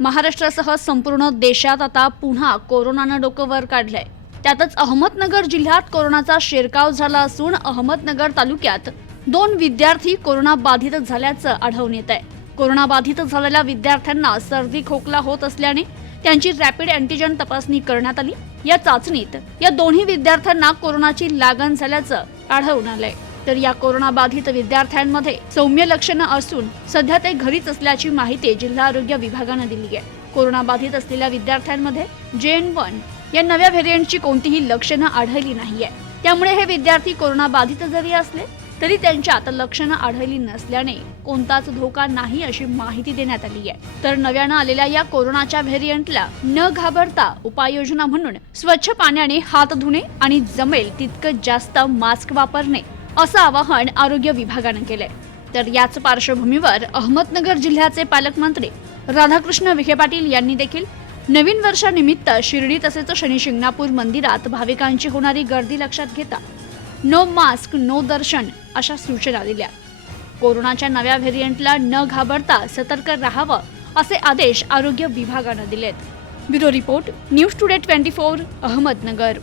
महाराष्ट्रासह संपूर्ण देशात आता पुन्हा कोरोनानं डोकं वर काढलंय. त्यातच अहमदनगर जिल्ह्यात कोरोनाचा शिरकाव झाला असून अहमदनगर तालुक्यात दोन विद्यार्थी कोरोना बाधित झाल्याचं आढळून येत आहे कोरोना बाधित झालेल्या विद्यार्थ्यांना सर्दी खोकला होत असल्याने त्यांची रॅपिड अँटीजन तपासणी करण्यात आली. या चाचणीत या दोन्ही विद्यार्थ्यांना कोरोनाची लागण झाल्याचं आढळून आलंय. तर या कोरोना बाधित विद्यार्थ्यांमध्ये सौम्य लक्षणं असून सध्या ते घरीच असल्याची माहिती जिल्हा आरोग्य विभागानं दिली आहे. कोरोना बाधित असलेल्या विद्यार्थ्यांमध्ये जेएन वन या नव्या व्हेरियंटची कोणतीही लक्षणं आढळली नाहीये. त्यामुळे हे विद्यार्थी कोरोना बाधित जरी असले तरी त्यांच्यात लक्षणं आढळली नसल्याने कोणताच धोका नाही अशी माहिती देण्यात आली आहे. तर नव्यानं आलेल्या या कोरोनाच्या व्हेरियंटला न घाबरता उपाययोजना म्हणून स्वच्छ पाण्याने हात धुणे आणि जमेल तितकं जास्त मास्क वापरणे असं आवाहन आरोग्य विभागानं केलंय. तर याच पार्श्वभूमीवर अहमदनगर जिल्ह्याचे पालकमंत्री राधाकृष्ण विखे पाटील यांनी देखील नवीन वर्षानिमित्त शिर्डी तसेच शनी शिंगणापूर मंदिरात भाविकांची होणारी गर्दी लक्षात घेता नो मास्क नो दर्शन अशा सूचना दिल्या. कोरोनाच्या नव्या व्हेरियंटला न घाबरता सतर्क राहावं असे आदेश आरोग्य विभागानं दिलेत. Bureau report news today twenty four Ahmednagar.